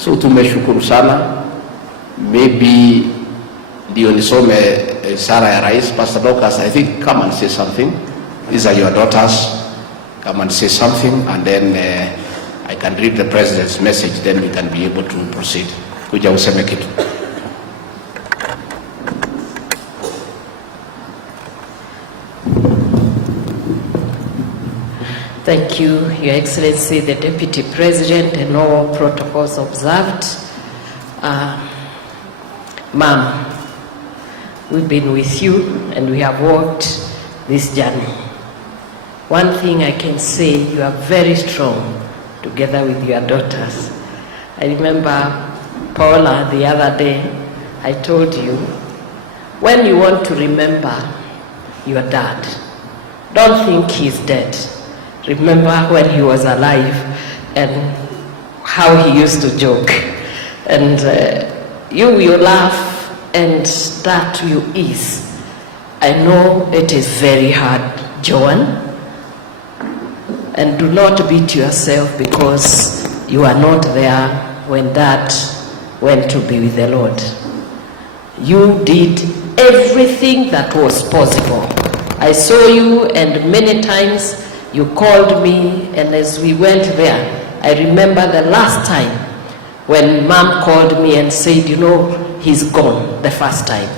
So tumeshukuru sana. Maybe ndio nisome sara ya rais. Pastor DORCAS, I think, come and say something. These are your daughters. Come and say something, and then I can read the president's message, then we can be able to proceed. Kuja useme kitu. Thank you, Your Excellency, the Deputy President, and all protocols observed. Ma'am, we've been with you and we have walked this journey. One thing I can say, you are very strong together with your daughters. I remember, Paula, the other day, I told you, when you want to remember your dad, don't think he's dead. Remember when he was alive and how he used to joke. And you will laugh and that will ease. I know it is very hard, Joan. And do not beat yourself because you are not there when Dad went to be with the Lord. You did everything that was possible. I saw you, and many times you called me, and as we went there, I remember the last time when Mom called me and said, you know, he's gone the first time.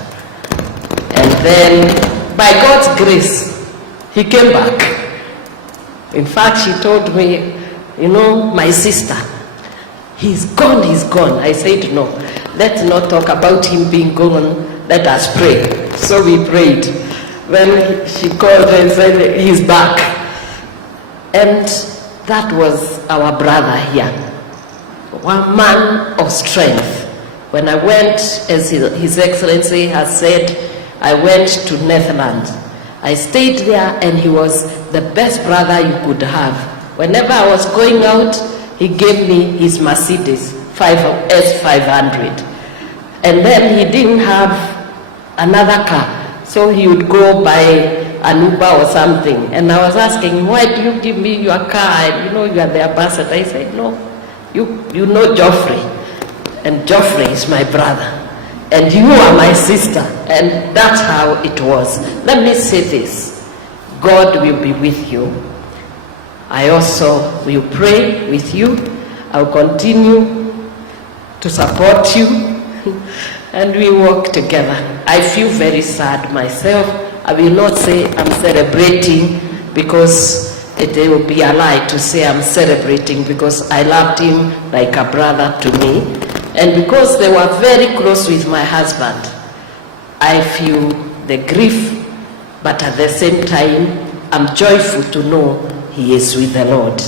And then, by God's grace, he came back. In fact, she told me, you know, my sister, he's gone, he's gone. I said, no, let's not talk about him being gone, let us pray. So we prayed. Then she called and said, he's back. And that was our brother here, one man of strength. When I went, as His Excellency has said, I went to Netherlands. I stayed there and he was the best brother you could have. Whenever I was going out, he gave me his Mercedes S500. And then he didn't have another car, so he would go by an Uber or something. And I was asking him, why do you give me your car? And you know, you are the ambassador. He said, no, you know Geoffrey. And Geoffrey is my brother. And you are my sister. And that's how it was. Let me say this. God will be with you. I also will pray with you. I'll continue to support you. And we work together. I feel very sad myself. I will not say I'm celebrating because it will be a lie to say I'm celebrating because I loved him like a brother to me. And because they were very close with my husband, I feel the grief, but at the same time, I'm joyful to know he is with the Lord.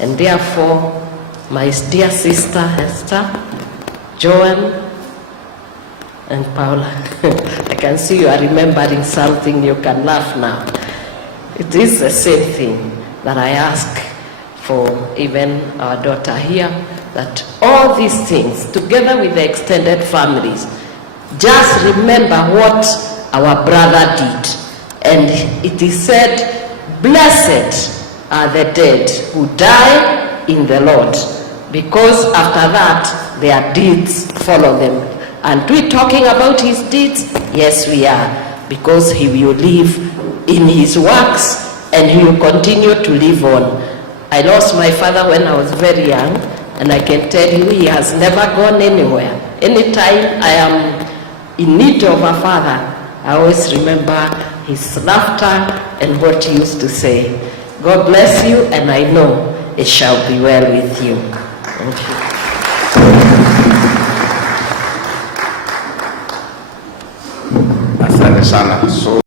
And therefore, my dear sister Esther, Joan, and Paula, I can see you are remembering something, you can laugh now. It is the same thing that I ask for even our daughter here, that all these things, together with the extended families, just remember what our brother did. And it is said, blessed are the dead who die in the Lord, because after that, their deeds follow them. And we're talking about his deeds? Yes, we are, because he will live in his works and he will continue to live on. I lost my father when I was very young, and I can tell you he has never gone anywhere. Anytime I am in need of a father, I always remember his laughter and what he used to say. God bless you, and I know it shall be well with you. Thank you. Asante sana. So